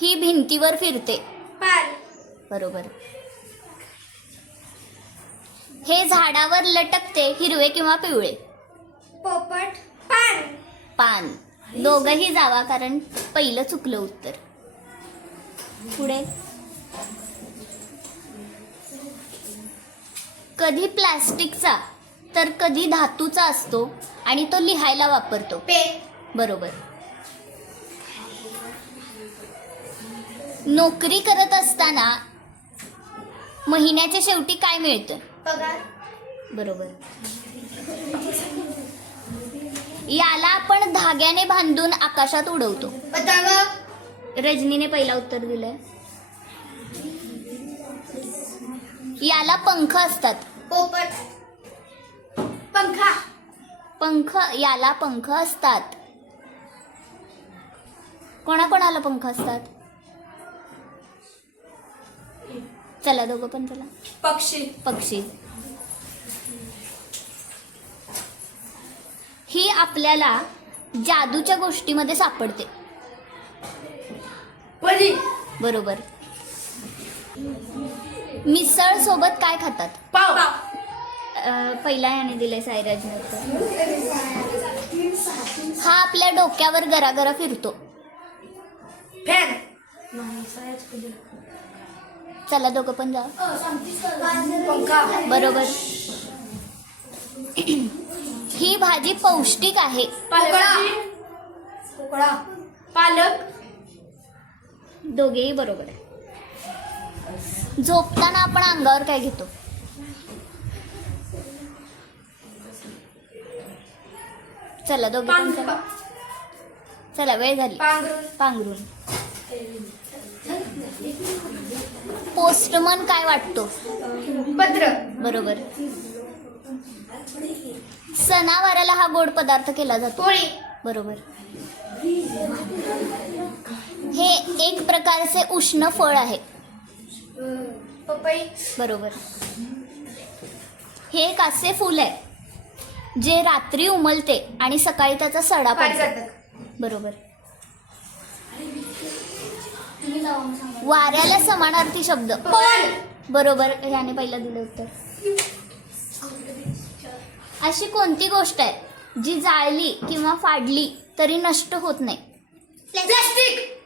ही भिंतीवर फिरते. पान. बरोबर. हे झाडावर लटकते, हिरवे किंवा पिवळे. पोपट. पान. पान. दोघंही जावा कारण पहिलं चुकलं उत्तर. पुढे. कधी प्लास्टिकचा तर कधी धातूचा असतो आणि तो लिहायला वापरतो. पेन. बरोबर. नोकरी करत असताना महिन्याच्या शेवटी काय मिळतं? पगार. बरोबर. याला आपण धाग्याने बांधून आकाशात उडवतो. पतंग. रजनीने पहिला उत्तर दिलंय. याला पंख असतात. पोपट. पंखा. पंख. याला पंख असतात. कोणाकोणाला पंख असतात? चला दोघं पण चला. पक्षी. पक्षी. ही आपल्याला जादूच्या गोष्टीमध्ये सापडते. परी. बरोबर. मिसळ सोबत काय खातात? पाव. पहिला याने दिलंय सायराजने उत्तर. हा आपल्या डोक्यावर गरागरा फिरतो. फॅन. चला दोघं पण जा. पंखा. बरोबर. ही भाजी पौष्टिक आहे. पोकळा. पालक. दोघेही बरोबर आहे. झोपताना आपण अंगावर काय घेतो? चला दोघे पण चला. चला वेळ झाली. पांघरून. पोस्टमन काय वाटतो? पत्र. बरोबर. सणावाराला हा गोड पदार्थ केला जातो. पोळी. बरोबर. हे एक प्रकारचे उष्ण फळ आहे. पपई. बरोबर. हे एक असे फूल आहे जे रात्री उमलते आणि सकाळी त्याचा सडा पडतो. बरोबर. वाऱ्याला समानार्थी शब्द. पण. बरोबर. याने पहिला दिलं उत्तर. अशी कोणती गोष्ट आहे जी जाळली किंवा फाडली तरी नष्ट होत नाही? प्लास्टिक.